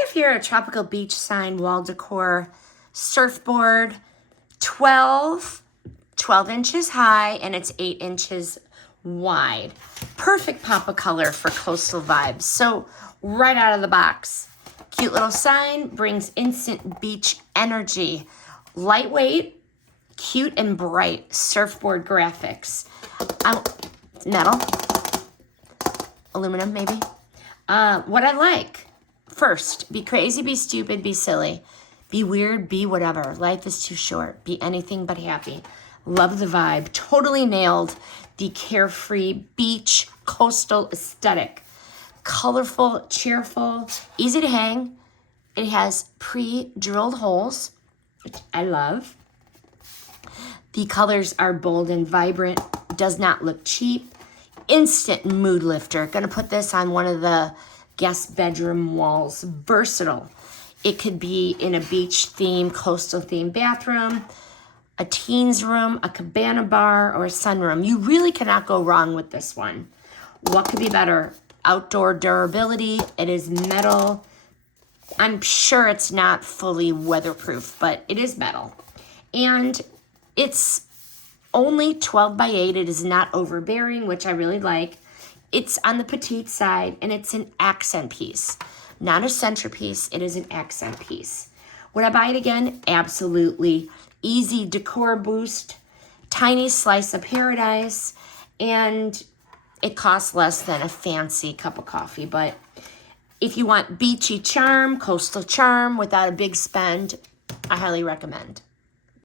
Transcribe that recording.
have here a tropical beach sign, wall decor, surfboard, 12 inches high, and it's 8 inches wide. Perfect pop of color for coastal vibes. So right out of the box, cute little sign, brings instant beach energy. Lightweight, cute and bright surfboard graphics. Metal, aluminum maybe. What I like, first, be crazy, be stupid, be silly, be weird, be whatever. Life is too short. Be anything but happy. Love the vibe. Totally nailed the carefree beach coastal aesthetic. Colorful, cheerful, easy to hang. It has pre-drilled holes, which I love. The colors are bold and vibrant. Does not look cheap. Instant mood lifter. Gonna put this on one of the guest bedroom walls. Versatile. It could be in a beach theme, coastal theme bathroom, a teens room, a cabana bar, or a sunroom. You really cannot go wrong with this one. What could be better? Outdoor durability. It is metal. I'm sure it's not fully weatherproof, but it is metal. And it's only 12 by 8. It is not overbearing, which I really like. It's on the petite side, and it's an accent piece. Not a centerpiece. It is an accent piece. Would I buy it again? Absolutely. Easy decor boost, tiny slice of paradise, and it costs less than a fancy cup of coffee. But if you want beachy charm, coastal charm without a big spend, I highly recommend.